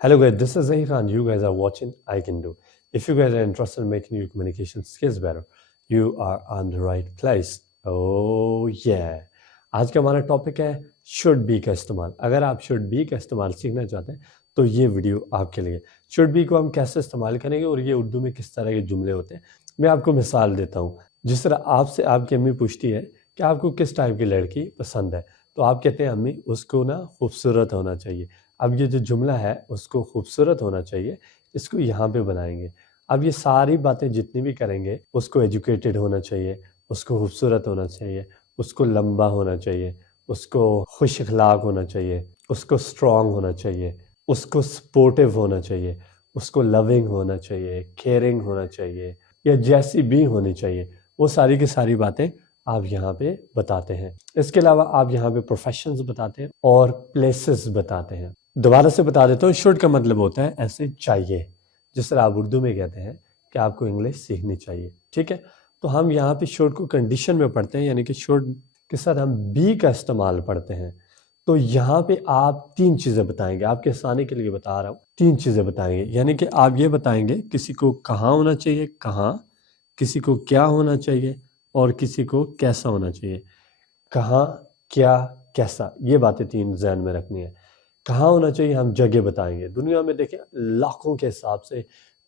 Hello guys, this is Zahir Khan. You guys are watching I Can Do. If you guys are interested in making your communication skills better, you are on the right place. Oh yeah. आज का हमारा topic है should be का इस्तेमाल। अगर आप should be का इस्तेमाल सीखना चाहते हैं तो ये वीडियो आपके लिए। शुड बी को हम कैसे इस्तेमाल करेंगे और ये उर्दू में किस तरह के जुमले होते हैं, मैं आपको मिसाल देता हूँ। जिस तरह आपसे आपकी अम्मी पूछती है कि आपको किस टाइप की लड़की पसंद है, तो आप कहते हैं अम्मी उसको ना खूबसूरत होना चाहिए। अब ये जो जुमला है उसको खूबसूरत होना चाहिए, इसको यहाँ पे बनाएंगे। अब ये सारी बातें जितनी भी करेंगे, उसको एजुकेटेड होना चाहिए, उसको खूबसूरत होना चाहिए, उसको लंबा होना चाहिए, उसको खुश अखलाक होना चाहिए, उसको स्ट्रॉन्ग होना चाहिए, उसको सपोर्टिव होना चाहिए, उसको लविंग होना चाहिए, केयरिंग होना चाहिए, या जैसी भी होनी चाहिए, वो सारी की सारी बातें आप यहाँ पे बताते हैं। इसके अलावा आप यहाँ पे प्रोफेशंस बताते हैं और प्लेसेस बताते हैं। दोबारा से बता देता हूँ, शुड का मतलब होता है ऐसे चाहिए, जिस तरह आप उर्दू में कहते हैं कि आपको इंग्लिश सीखनी चाहिए। ठीक है, तो हम यहाँ पे शुड को कंडीशन में पढ़ते हैं, यानी कि शुड के साथ हम बी का इस्तेमाल पढ़ते हैं। तो यहाँ पे आप तीन चीज़ें बताएंगे, आपके आसानी के लिए बता रहा हूँ, तीन चीज़ें बताएंगे। यानी कि आप ये बताएंगे किसी को कहाँ होना चाहिए, कहाँ, किसी को क्या होना चाहिए और किसी को कैसा होना चाहिए। कहाँ, क्या, कैसा, ये बातें तीन जहन में रखनी है। कहाँ होना चाहिए, हम जगह बताएंगे। दुनिया में देखें लाखों के हिसाब से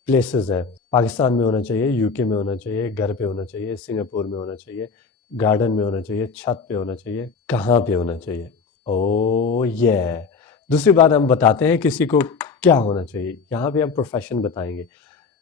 प्लेसेस हैं। पाकिस्तान में होना चाहिए, यूके में होना चाहिए, घर पे होना चाहिए, सिंगापुर में होना चाहिए, गार्डन में होना चाहिए, छत पे होना चाहिए, कहाँ पे होना चाहिए। ओ ये दूसरी बात हम बताते हैं किसी को क्या होना चाहिए। यहाँ पे हम प्रोफेशन बताएंगे।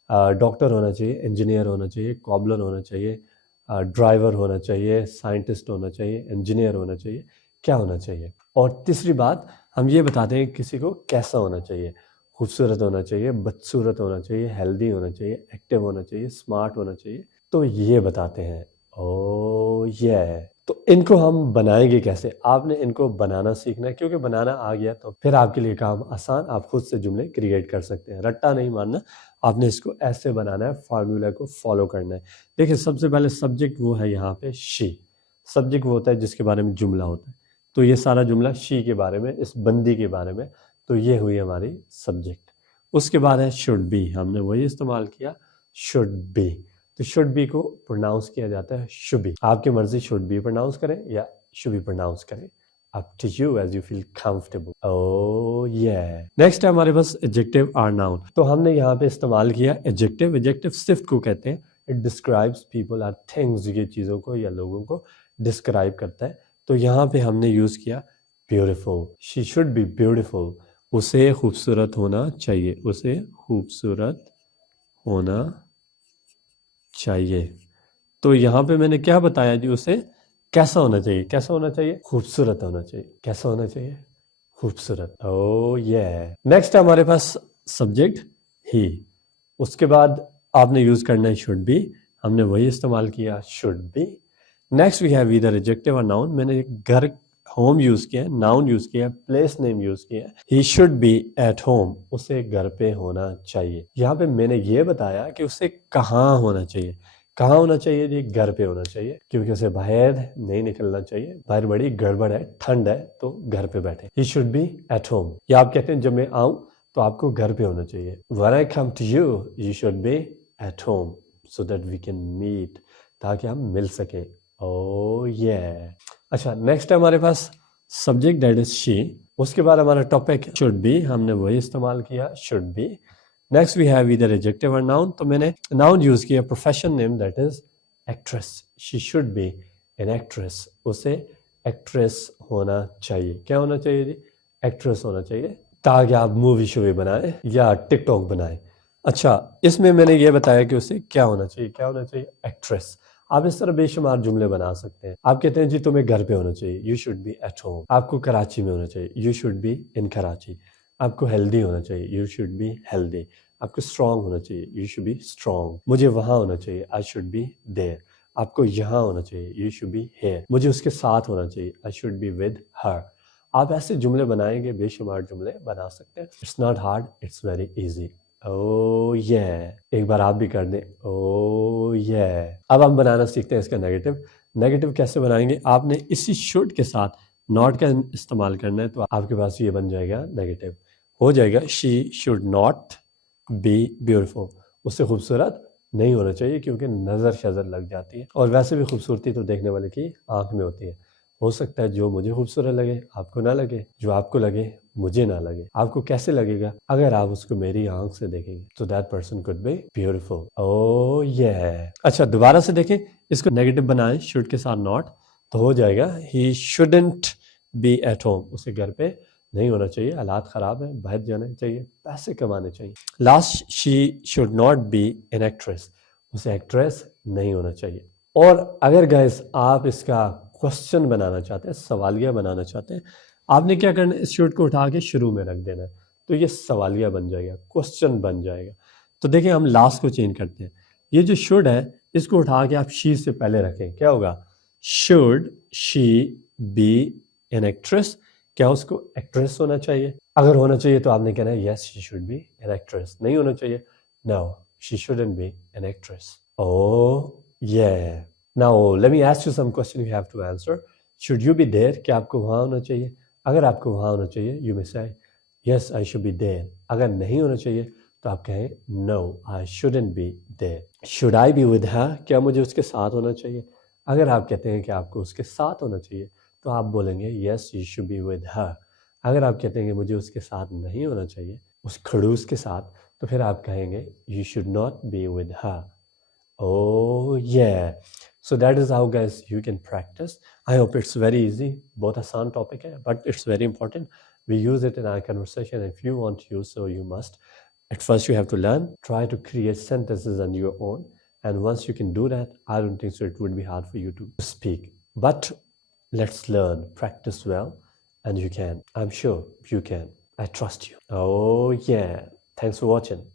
डॉक्टर होना चाहिए, इंजीनियर होना चाहिए, कॉबलर होना चाहिए, ड्राइवर होना चाहिए, साइंटिस्ट होना चाहिए, इंजीनियर होना चाहिए, क्या होना चाहिए। और तीसरी बात हम ये बताते हैं किसी को कैसा होना चाहिए। खूबसूरत होना चाहिए, बदसूरत होना चाहिए, हेल्दी होना चाहिए, एक्टिव होना चाहिए, स्मार्ट होना चाहिए, तो ये बताते हैं। ओ ये तो इनको हम बनाएंगे कैसे, आपने इनको बनाना सीखना है, क्योंकि बनाना आ गया तो फिर आपके लिए काम आसान, आप खुद से जुमले क्रिएट कर सकते हैं। रट्टा नहीं मारना, आपने इसको ऐसे बनाना है, फार्मूला को फॉलो करना है। देखिए सबसे पहले सब्जेक्ट वो है यहाँ पे शी। सब्जेक्ट वो होता है जिसके बारे में जुमला होता है, तो ये सारा जुमला शी के बारे में, इस बंदी के बारे में, तो ये हुई हमारी सब्जेक्ट। उसके बाद है शुड बी, हमने वही इस्तेमाल किया, शुड बी। तो शुड बी को प्रोनाउंस किया जाता है शुबी। आपकी मर्जी शुड बी प्रोनाउंस करें या शुबी प्रोनाउंस करें, up to you as you feel comfortable. Oh yeah. Next है हमारे पास एडजेक्टिव आर नाउन। तो हमने यहाँ पे इस्तेमाल किया एडजेक्टिव। एडजेक्टिव सिफ्त को कहते हैं, it describes people or things, ये चीज़ों को या लोगों को डिस्क्राइब करता है। तो यहाँ पे हमने यूज़ किया beautiful. She should be beautiful, उसे खूबसूरत होना चाहिए, उसे खूबसूरत होना चाहिए। तो यहाँ पे मैंने क्या बताया जी, उसे कैसा होना चाहिए। कैसा होना चाहिए, खूबसूरत होना चाहिए। कैसा होना चाहिए, खूबसूरत। ओ ये नेक्स्ट है हमारे पास सब्जेक्ट ही। उसके बाद आपने यूज करना है शुड बी, हमने वही इस्तेमाल किया should be. Next we have either adjective और नाउन। मैंने घर, होम यूज किया, नाउन यूज किया, प्लेस नेम यूज किया। He should be at home, उसे घर पे होना चाहिए। यहाँ पे मैंने ये बताया कि उसे कहाँ होना चाहिए। कहाँ होना चाहिए जी, घर पे होना चाहिए, क्योंकि उसे बाहर नहीं निकलना चाहिए, बाहर बड़ी गड़बड़ है, ठंड है, तो घर पे बैठे। ही शुड बी एट होम। या आप कहते हैं जब मैं आऊं तो आपको घर पे होना चाहिए। When I come to you, you should be at home so that we can meet, ताकि हम मिल सके। ओह ये अच्छा, नेक्स्ट है हमारे पास सब्जेक्ट दैट इज शी। उसके बाद हमारा टॉपिक शुड बी, हमने वही इस्तेमाल किया should be. Next we have either adjective और नाउन। तो मैंने नाउन यूज किया profession name that is actress. She should be an actress, उसे एक्ट्रेस होना चाहिए। क्या होना चाहिए जी, एक्ट्रेस होना चाहिए, ताकि आप मूवी शूवी बनाए या टिकटॉक बनाए। अच्छा, इसमें मैंने ये बताया कि उसे क्या होना चाहिए। क्या होना चाहिए, एक्ट्रेस। आप इस तरह बेशुमार जुमले बना सकते हैं। आप कहते हैं जी तुम्हें घर पे होना चाहिए, you should be at home. आपको कराची में होना चाहिए, you should be in Karachi. आपको हेल्दी होना चाहिए, यू शुड बी हेल्दी। आपको स्ट्रांग होना चाहिए, यू शुड बी स्ट्रांग। मुझे वहां होना चाहिए, आई शुड बी देयर। आपको यहाँ होना चाहिए, यू शुड बी हेयर। मुझे उसके साथ होना चाहिए, I should be with her. आप ऐसे जुमले बनाएंगे, बेशुमार जुमले बना सकते हैं। It's not hard, it's very easy. ओ ये एक बार आप भी कर दें। ओ ये अब हम बनाना सीखते हैं इसका नेगेटिव। नेगेटिव कैसे बनाएंगे, आपने इसी शुड के साथ नॉट का इस्तेमाल करना है, तो आपके पास ये बन जाएगा नेगेटिव। हो जाएगा she should not be beautiful, उससे खूबसूरत नहीं होना चाहिए क्योंकि नज़र शज़र लग जाती है। और वैसे भी खूबसूरती तो देखने वाले की आंख में होती है। हो सकता है जो मुझे खूबसूरत लगे आपको ना लगे, जो आपको लगे मुझे ना लगे। आपको कैसे लगेगा? अगर आप उसको मेरी आंख से देखेंगे। तो that person could be beautiful. ओह ये अच्छा, दोबारा से देखें, इसको नेगेटिव बनाएं शुड के साथ नॉट, तो हो जाएगा he shouldn't be at home, उसे घर पे नहीं होना चाहिए, हालात ख़राब है, बाहर जाना चाहिए, पैसे कमाने चाहिए। Last, she should not be an actress, उसे एक्ट्रेस नहीं होना चाहिए। और अगर गाइस आप इसका क्वेश्चन बनाना चाहते हैं, सवालिया बनाना चाहते हैं, आपने क्या करना है, इस शुड को उठा के शुरू में रख देना है, तो ये सवालिया बन जाएगा, क्वेश्चन बन जाएगा। तो देखिए हम लास्ट को चेंज करते हैं, ये जो शुड है इसको उठा के आप शी से पहले रखें, क्या होगा? Should she be an actress, क्या उसको एक्ट्रेस होना चाहिए? अगर होना चाहिए तो आपने कहना है yes she should be an actress. नहीं होना चाहिए, no she shouldn't be an actress. Oh yeah. Now let me ask you some question you have to answer. Should you be there? क्या आपको वहाँ होना चाहिए? अगर आपको वहाँ होना चाहिए you may say yes I should be there. अगर नहीं होना चाहिए तो आप कहें no I shouldn't be there. Should I be with her? क्या मुझे उसके साथ होना चाहिए? अगर आप कहते हैं कि आपको उसके साथ होना चाहिए तो आप बोलेंगे yes you should be with her. अगर आप कहते हैं कि मुझे उसके साथ नहीं होना चाहिए, उस खड़ूस के साथ, तो फिर आप कहेंगे you should not be with her. Oh yeah. So that is how guys you can practice. I hope it's very easy. बहुत आसान topic है, but it's very important. We use it in our conversation. If you want to use, so you must. At first you have to learn. Try to create sentences on your own. And once you can do that, I don't think so it would be hard for you to speak. But let's learn. Practice well. And you can. I'm sure you can. I trust you. Oh yeah. Thanks for watching.